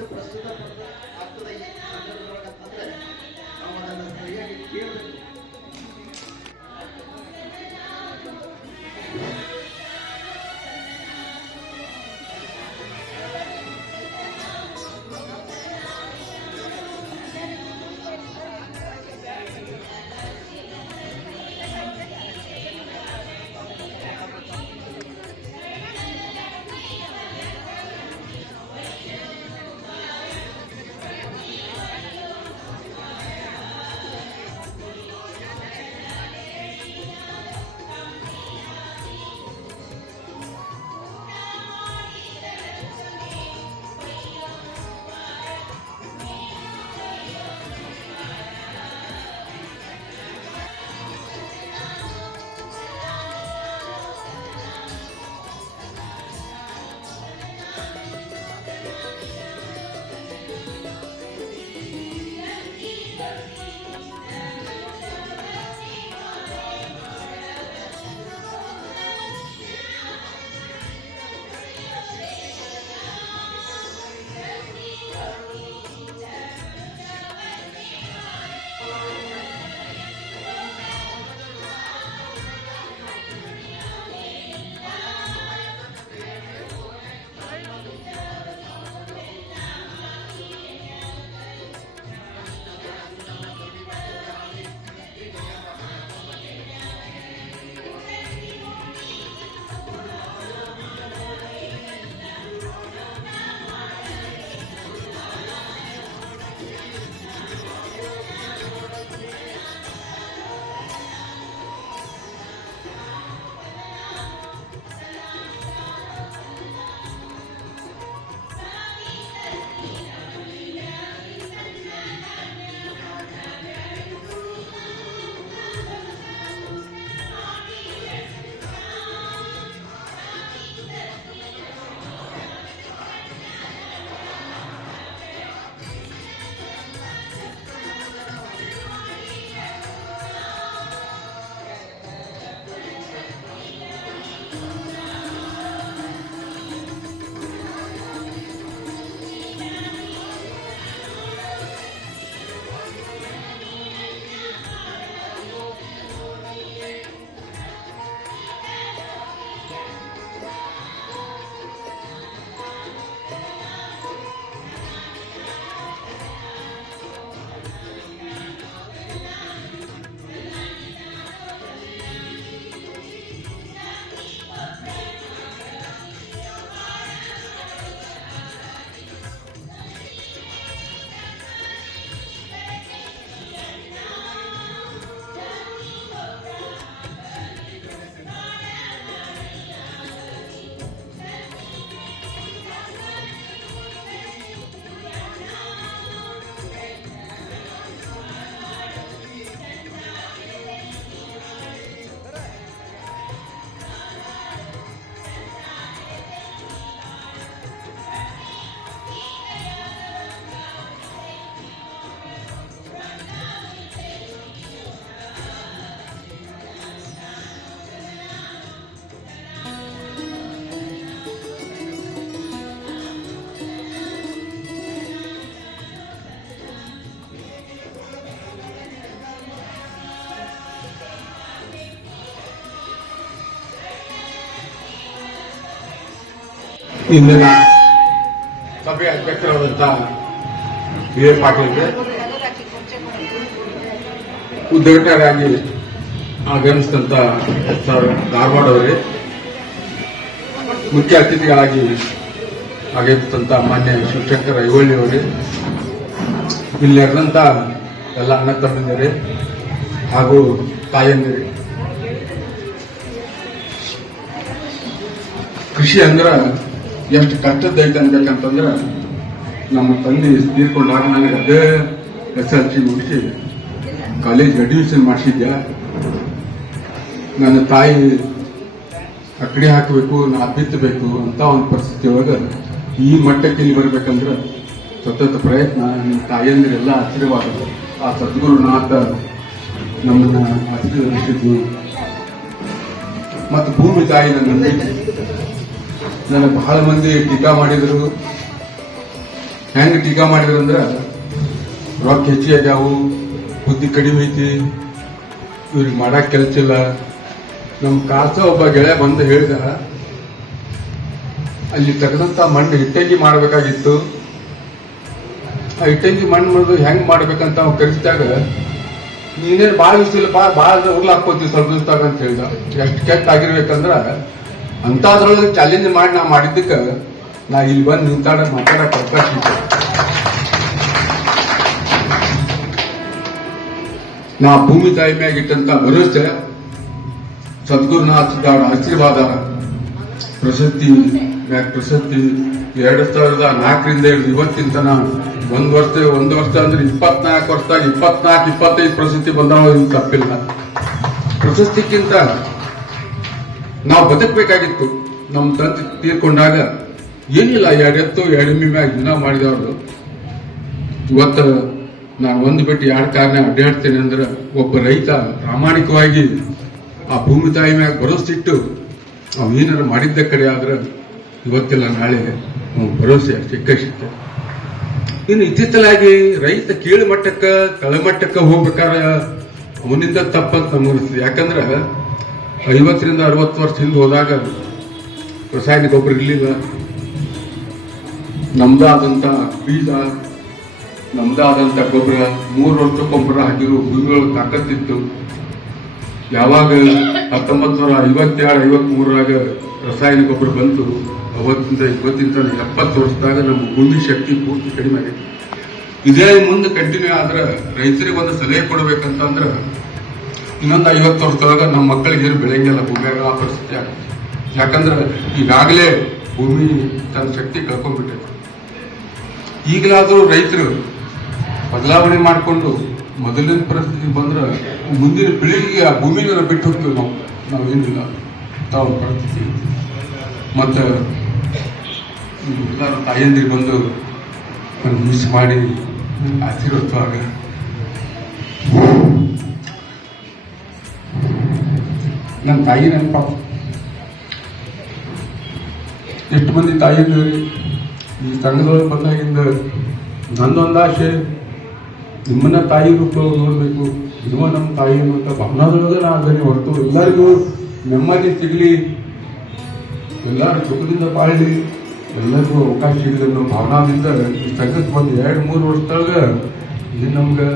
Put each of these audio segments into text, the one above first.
ಎಷ್ಟು ಪ್ರಸ್ತುತ ಆಗ್ತದೆ ಈ ಸಂದರ್ಭದೊಳಗಂತಂದ್ರೆ ನಾವು ಅದನ್ನು ಸರಿಯಾಗಿ ಕೇಳಬೇಕು. ಇಂದಿನ ಸಭೆಯ ಅಧ್ಯಕ್ಷರಾದಂಥ ಬಿ.ಎ. ಪಾಟೀಲ್ಗೆ ಉದ್ಘಾಟಕರಾಗಿ ಆಗಮಿಸಿದಂಥ ಸರ್ ಧಾರವಾಡ ಅವರೇ, ಮುಖ್ಯ ಅತಿಥಿಗಳಾಗಿ ಆಗಮಿಸಿದಂಥ ಮಾನ್ಯ ಶಿವಶಂಕರ ಐಹೊಳಿ ಅವರೇ, ಇಲ್ಲಿ ನಡೆದಂಥ ಎಲ್ಲ ಅಣ್ಣ ತಮ್ಮಂದಿರೇ ಹಾಗೂ ತಾಯಂದಿರೇ, ಕೃಷಿ ಅಂದ್ರೆ ಎಷ್ಟು ಕಷ್ಟದೈತೆ ಅನ್ಬೇಕಂತಂದ್ರೆ ನಮ್ಮ ತಂದೆ ತೀರ್ಕೊಂಡಾಗ ನನಗೆ ಅದೇ SLC ಮುಗಿಸಿ ಕಾಲೇಜ್ ಅಡ್ಮಿಷನ್ ಮಾಡಿಸಿದ್ದೆ. ನನ್ನ ತಾಯಿ ಅಕ್ಕಡಿ ಹಾಕಬೇಕು, ನಾ ಬಿತ್ತಬೇಕು ಅಂತ ಒಂದು ಪರಿಸ್ಥಿತಿ ಒಳಗೆ ಈ ಮಟ್ಟಕ್ಕೆ ಇಲ್ಲಿ ಬರಬೇಕಂದ್ರೆ ಸತತ ಪ್ರಯತ್ನ, ನಿಮ್ಮ ತಾಯಿಯಂದ್ರೆಲ್ಲ ಆಶೀರ್ವಾದ, ಆ ಸದ್ಗುರುನಾಥ ನಮ್ಮನ್ನ ಆಶೀರ್ವದಿಸಿದ್ವಿ. ಮತ್ತು ಭೂಮಿ ತಾಯಿ ನನ್ನ ನನಗೆ ಬಹಳ ಮಂದಿ ಟೀಕಾ ಮಾಡಿದರು, ಹೆಂಗ್ ಟೀಕಾ ಮಾಡಿದ್ರಂದ್ರ ರೊಕ್ಕ ಹೆಚ್ಚಿಗೆ ಆಗ್ಯಾವು, ಬುದ್ಧಿ ಕಡಿಮೆ ಐತಿ, ಇವ್ರಿಗೆ ಮಾಡಕ್ ಕೆಲಸ ಇಲ್ಲ. ನಮ್ ಕಾಸ ಒಬ್ಬ ಗೆಳೆಯ ಬಂದು ಹೇಳಿದ, ಅಲ್ಲಿ ತೆಗೆದಂತ ಮಣ್ಣು ಇಟ್ಟಂಗಿ ಮಾಡ್ಬೇಕಾಗಿತ್ತು. ಆ ಇಟ್ಟಂಗಿ ಮಣ್ಣು ಮಾಡೋದು ಹೆಂಗ್ ಮಾಡ್ಬೇಕಂತ ಅವ್ನು ಕರೆಸಿದಾಗ, ನೀನೇನು ಭಾಳ ದಿವಸ ಇಲ್ಲ ಭಾಳ ಉರ್ಲ್ ಹಾಕೋತೀವಿ ಸ್ವಲ್ಪ ದಿವಸದಾಗ ಅಂತ ಹೇಳ್ದ. ಎಷ್ಟು ಕೆಟ್ಟ ಆಗಿರ್ಬೇಕಂದ್ರ ಅಂತದ್ರೊಳಗೆ ಚಾಲೆಂಜ್ ಮಾಡಿ ನಾ ಮಾಡಿದ್ದಕ್ಕೆ ನಾ ಇಲ್ಲಿ ಬಂದು ಮಾತಾಡಕ್ ಅವಕಾಶ ಇತ್ತು. ನಾ ಭೂಮಿ ತಾಯಿ ಮ್ಯಾಗ ಇಟ್ಟಂತ ಭರವಸೆ ಸದ್ಗುರುನಾಥ ಆಶೀರ್ವಾದ ಪ್ರಶಸ್ತಿ 2004ರಿಂದ ಇವತ್ತಿನ ತನ ಒಂದು ವರ್ಷ ಅಂದ್ರೆ 24 ವರ್ಷದಾಗ 24-25 ಪ್ರಶಸ್ತಿ ಬಂದಾವ. ತಪ್ಪಿಲ್ಲ. ಪ್ರಶಸ್ತಿಕ್ಕಿಂತ ನಾವು ಬದುಕಬೇಕಾಗಿತ್ತು. ನಮ್ಮ ತಂದೆ ತೀರ್ಕೊಂಡಾಗ ಏನಿಲ್ಲ, 2 ಎತ್ತು 2 ಎಮ್ಮೆ ಮ್ಯಾಗ ದಿನ ಮಾಡಿದವರು. ಇವತ್ತು ನಾನು ಒಂದು ಬಿಟ್ಟು 2 ಕಾರ್ನ ಅಡ್ಡಾಡ್ತೇನೆ ಅಂದ್ರೆ ಒಬ್ಬ ರೈತ ಪ್ರಾಮಾಣಿಕವಾಗಿ ಆ ಭೂಮಿ ತಾಯಿ ಮ್ಯಾಗ ಭರೋಸಿಟ್ಟು ಅವ್ ಏನಾರು ಮಾಡಿದ್ದ ಕಡೆ ಆದ್ರೆ ಇವತ್ತಿಲ್ಲ ನಾಳೆ ಭರೋಸೆ ಸಿಕ್ಕ. ಇನ್ನು ಇತ್ತೀಚಲಾಗಿ ರೈತ ಕೀಳು ಮಟ್ಟಕ್ಕೆ ತಳಮಟ್ಟಕ್ಕೆ ಹೋಗ್ಬೇಕಾರ ಅವನಿಂದ ತಪ್ಪಂತ ನಮಗಿಸ್ತದೆ. ಯಾಕಂದ್ರೆ 50ರಿಂದ 60 ವರ್ಷ ಹಿಂದೆ ಹೋದಾಗ ರಾಸಾಯನಿಕ ಗೊಬ್ಬರ ಇರಲಿಲ್ಲ. ನಮ್ದಾದಂತ ಬೀಜ, ನಮ್ದಾದಂತ ಗೊಬ್ಬರ 3 ವರ್ಷಕ್ಕೊಬ್ಬರ ಹಾಕಿರೋ ಭೂಮಿಯೊಳಗೆ ತಾಕತ್ತಿತ್ತು. ಯಾವಾಗ 1952-53ರಾಗ ರಾಸಾಯನಿಕ ಗೊಬ್ಬರ ಬಂತು, ಅವತ್ತಿಂದ ಇವತ್ತಿನ 70 ವರ್ಷದಾಗ ನಮ್ಮ ಭೂಮಿ ಶಕ್ತಿ ಪೂರ್ತಿ ಕಡಿಮೆ ಆಗೈತಿ. ಇದೇ ಮುಂದೆ ಕಂಟಿನ್ಯೂ ಆದ್ರೆ ರೈತರಿಗೆ ಒಂದು ಸಲಹೆ ಕೊಡ್ಬೇಕಂತಂದ್ರೆ ಇನ್ನೊಂದು 50 ವರ್ಷದೊಳಗ ನಮ್ಮ ಮಕ್ಕಳಿಗೆ ಏನು ಬೆಳೆಯಂಗಿಲ್ಲ, ಭೂಮಿಯಾಗ ಆ ಪರಿಸ್ಥಿತಿ ಆಗುತ್ತೆ. ಯಾಕಂದ್ರೆ ಈಗಾಗಲೇ ಭೂಮಿ ತನ್ನ ಶಕ್ತಿ ಕಳ್ಕೊಂಡ್ಬಿಟ್ಟೈತೆ. ಈಗಲಾದರೂ ರೈತರು ಬದಲಾವಣೆ ಮಾಡಿಕೊಂಡು ಮೊದಲಿನ ಪರಿಸ್ಥಿತಿ ಬಂದ್ರೆ ಮುಂದಿನ ಪೀಳಿಗೆಗೆ ಆ ಭೂಮಿನ ಬಿಟ್ಟು ಹೋಗ್ತೀವಿ ನಾವೇನಿಲ್ಲ ತಾವು ಪರಿಸ್ಥಿತಿ. ಮತ್ತು ಎಲ್ಲರೂ ತಾಯಂದಿರು ಬಂದು ಮಿಸ್ ಮಾಡಿ ಆಶೀರ್ವಾದ. ನನ್ನ ತಾಯಿ ನೆನಪ ಎಷ್ಟು ಮಂದಿ ತಾಯಿಯಂದಿರು ಈ ಸಂಘದೊಳಗೆ ಬಂದಾಗಿಂದ ನಂದೊಂದು ಆಸೆ, ನಿಮ್ಮನ್ನ ತಾಯಿ ರೂಪ ನೋಡಬೇಕು, ಇರುವ ನಮ್ಮ ತಾಯಿ ಅನ್ನುವಂಥ ಭಾವನಾದೊಳಗೆ ನಾ ಅದನ್ನೇ ಹೊರತು ಎಲ್ಲರಿಗೂ ನೆಮ್ಮದಿ ಸಿಗಲಿ, ಎಲ್ಲರೂ ಸುಖದಿಂದ ಬಾಳಲಿ, ಎಲ್ಲರಿಗೂ ಅವಕಾಶ ಸಿಗಲಿ ಅನ್ನೋ ಭಾವನಾದಿಂದ ಈ ಸಂಘಕ್ಕೆ ಬಂದು 2-3 ವರ್ಷದೊಳಗೆ ಇದು ನಮ್ಗೆ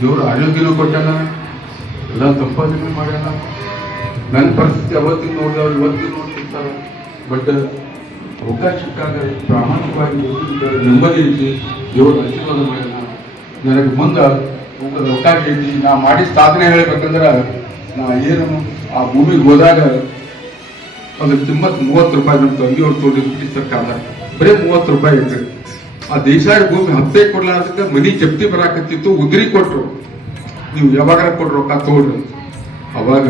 ದೇವ್ರ ಆರೋಗ್ಯನೂ ಕೊಟ್ಟಾನ, ಎಲ್ಲ ಸಂಪಾದನೆ ಮಾಡ್ಯಾನ. ನನ್ನ ಪರಿಸ್ಥಿತಿ ಅವತ್ತಿನ ನೋಡಿದವ್ರು ಇವತ್ತಿನ ನೋಡ್ತಿರ್ತಾರೆ. ಬಟ್ ಅವಕಾಶ ಸಿಕ್ಕಾಗ ಪ್ರಾಮಾಣಿಕವಾಗಿ ನೆಮ್ಮದಿ ಐತಿ, ದೇವ್ರ ಆಶೀರ್ವಾದ ಮಾಡ್ಯಾನ. ನನಗೆ ಮುಂದೆ ಹೋಗೋದು ಅವಕಾಶ ಐತಿ. ನಾ ಮಾಡಿದ ಸಾಧನೆ ಹೇಳ್ಬೇಕಂದ್ರೆ ನಾ ಏನು ಆ ಭೂಮಿಗೆ ಹೋದಾಗ ಅದ್ರ ಕಿಮ್ಮತ್ 30 ರೂಪಾಯಿ ನಮ್ಮ ತಂದೆಯವ್ರು ತೋಡಿ ಬ್ರಿಟಿಷ್ ಸರ್ಕಾರದಾಗ ಬರೀ 30 ರೂಪಾಯಿ ಐತ್ರಿ. ಆ ದೇಶಾಗ ಭೂಮಿ ಹತ್ತೆ ಕೊಡ್ಲಾರ್ದಕ್ಕೆ ಮನಿ ಜಪ್ತಿ ಬರಾಕತ್ತಿತ್ತು, ಉದ್ರಿ ಕೊಟ್ರು. ನೀವು ಯಾವಾಗ ಕೊಟ್ರು ರೊಕ್ಕ ತೋಡ್ರಿ. ಅವಾಗ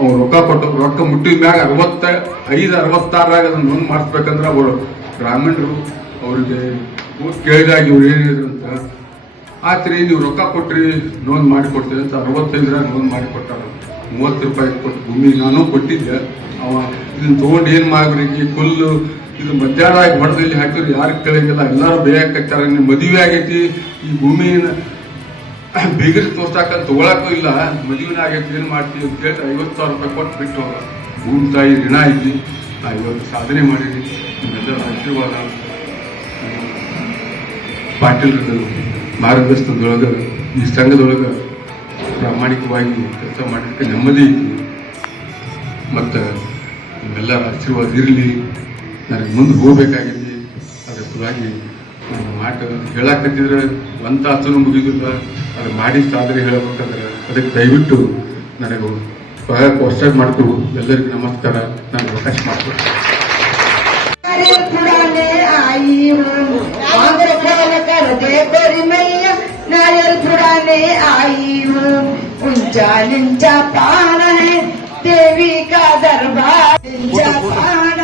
ಅವ್ರು ರೊಕ್ಕ ಕೊಟ್ಟು ರೊಕ್ಕ ಮುಟ್ಟಿದ ಮ್ಯಾಗ 65-66ರಾಗ ಅದನ್ನ ನೋಂದ್ ಮಾಡಿಸ್ಬೇಕಂದ್ರೆ ಅವರು ಗ್ರಾಮೀಣರು ಅವ್ರಿಗೆ ಕೇಳಿದಾಗ ಇವ್ರು ಏನಿದ್ರಂತ, ಆತ್ರಿ ನೀವು ರೊಕ್ಕ ಕೊಟ್ರಿ ನೋಂದ್ ಮಾಡಿ ಕೊಡ್ತೀವಿ ಅಂತ 65ರಾಗ ನೋಂದ್ ಮಾಡಿ ಕೊಟ್ಟಾರ. 30 ರೂಪಾಯಿ ಕೊಟ್ಟು ಭೂಮಿ ನಾನು ಕೊಟ್ಟಿದ್ದೆ. ಅವ ಇದನ್ನ ತಗೊಂಡು ಏನ್ ಮಾಡ್ಬೇಕು, ಫುಲ್ಲು ಇದು ಮಧ್ಯಾಹ್ನ ಹೊಡೆದಲ್ಲಿ ಹಾಕಿದ್ರು ಯಾರು ಕೇಳಂಗಿಲ್ಲ, ಎಲ್ಲಾರು ಬೇಯಕತ್ತಾರ. ನಿಮ್ ಮದುವೆ ಆಗೈತಿ, ಈ ಭೂಮಿನ ಬೇಗರಿ ತೋರ್ಸಾಕ ತಗೊಳಕ್ಕೂ ಇಲ್ಲ, ಮದುವೆನ ಆಗೈತಿ, ಏನ್ ಮಾಡ್ತೀವಿ ಅಂತ ಕೇಳಿ 50,000 ರೂಪಾಯಿ ಕೊಟ್ಟು ಬಿಟ್ಟು ಹೋಗ. ಭೂಮಿ ತಾಯಿ ಋಣ ಐತಿ. ನಾ ಇವತ್ತು ಸಾಧನೆ ಮಾಡೀನಿ. ನಿಮ್ಮೆಲ್ಲರ ಆಶೀರ್ವಾದ ಪಾಟೀಲ್ರ ಮಾರ್ಗದರ್ಶನದೊಳಗೆ ಈ ಸಂಘದೊಳಗೆ ಪ್ರಾಮಾಣಿಕವಾಗಿ ಕೆಲಸ ಮಾಡಲಿಕ್ಕೆ ನೆಮ್ಮದಿ ಐತಿ. ಮತ್ತು ನಿಮ್ಮೆಲ್ಲರ ಆಶೀರ್ವಾದ ಇರಲಿ. ನನಗೆ ಮುಂದೆ ಹೋಗ್ಬೇಕಾಗೈತಿ. ಅದ್ರ ಸಲುವಾಗಿ ಮಾಟ ಹೇಳಾಕತ್ತಿದ್ರೆ ಒಂದು ತಾಸೂ ಮುಗಿದಿಲ್ಲ. ಅದು ಮಾಡಿ ಸಾಧನೆ ಹೇಳಬೇಕಂದ್ರೆ ಅದಕ್ಕೆ ದಯವಿಟ್ಟು ನನಗೆ ವರ್ಷ ಮಾಡ್ಕೊಡು. ಎಲ್ಲರಿಗೂ ನಮಸ್ಕಾರ. ನಾನು ಅವಕಾಶ ಮಾಡ್ಕೊಡು. नारियल छुड़ाने आई हूँ, ऊंचा नीचा पान है देवी का दरबार, नीचा पान